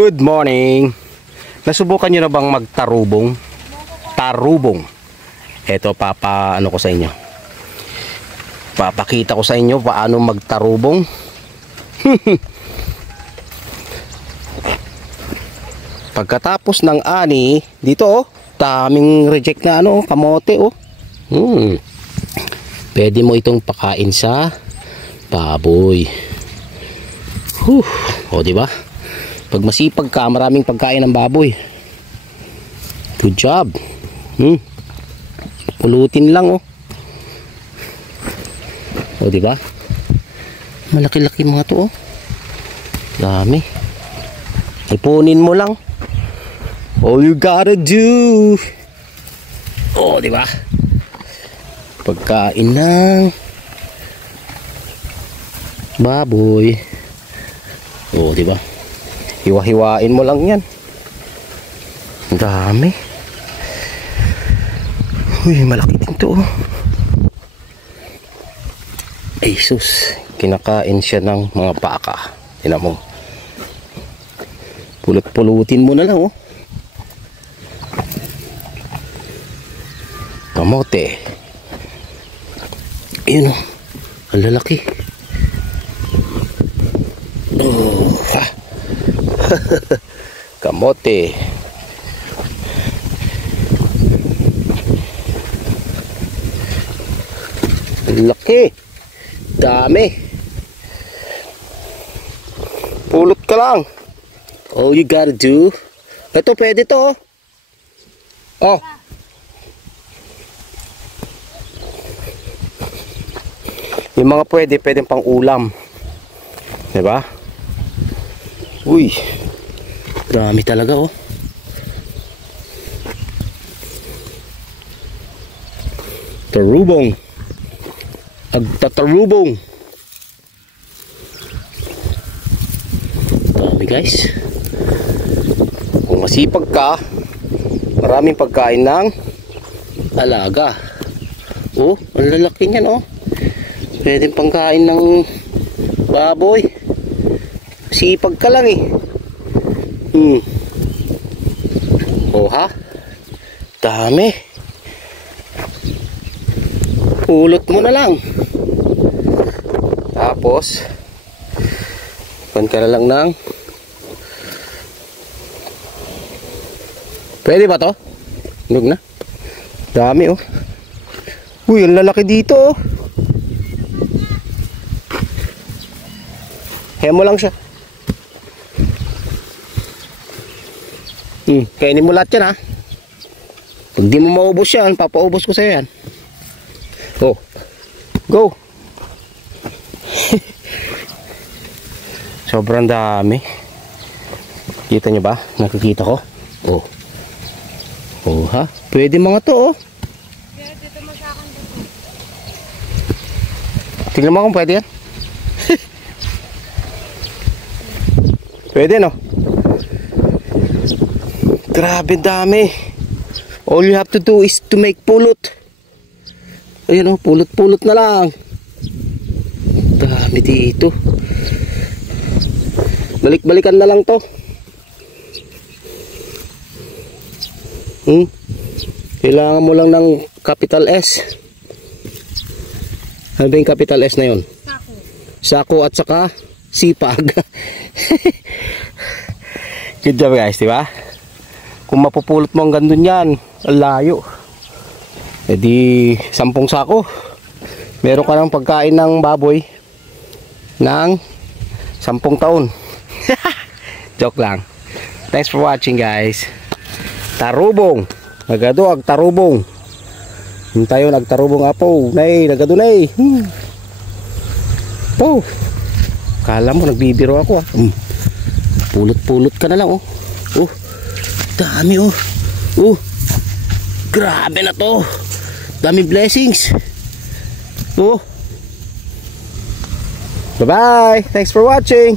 Good morning. Nasubukan nyo na bang magtarubong? Tarubong. Ito ano ko sa inyo. Papakita ko sa inyo paano magtarubong. Pagkatapos ng ani, dito daming reject na kamote Pwede mo itong pakain sa baboy. Di ba? Pag masipag ka, maraming pagkain ng baboy. Good job. Pulutin lang di ba? Malaki-laki mga to Dami. Ipunin mo lang. All you gotta do. Di ba? Pagkain ng baboy. Di ba? Hiwa-hiwain mo lang yan. Dami. Malaki din to Ay sus, kinakain siya ng mga baka. Tingnan mo. Pulot-pulutin mo na lang Kamote. Ayun ang lalaki. Kamote. Laki. Dami. Pulot ka lang. All you gotta do. Ito pwede to Yung mga pwedeng pang ulam. Diba? Dami talaga Tarubong. Agtatarubong. Dami guys. Kung masipag ka, maraming pagkain ng alaga. Ang lalaki niyan Pwedeng pangkain ng baboy. Sipag ka lang Dami. Pulot mo na lang. Tapos pan ka na lang ng pwede ba to? Huwag na. Dami ang lalaki dito Hemo lang siya. Kainin mo lahat yan Pag di mo maubos yan, papaubos ko sa'yo yan. Go. Sobrang dami. Kita nyo ba? Nakikita ko? Pwede mga to Dito mo sa akin dito. Tingnan mo kung pwede yan. Pwede Grabe dami. All you have to do is to make pulot. Ayun pulot-pulot na lang. Dami dito. Balik-balikan na lang to. Kailangan mo lang ng capital S. Ano ba yung capital S na yun? Sako at saka sipag. Good job guys, diba? Kung mapupulot mo ang gandun yan, ang layo. Di 10 sako. Meron ka ng pagkain ng baboy ng 10 taon. Joke lang. Thanks for watching guys. Tarubong. Nagado ag tarubong. Hintayon ag tarubong apo. Nay, nagado nay. Kala mo nagbibiro ako Pulot-pulot ka na lang Dami Grabe na to. Dami blessings. Bye bye. Thanks for watching.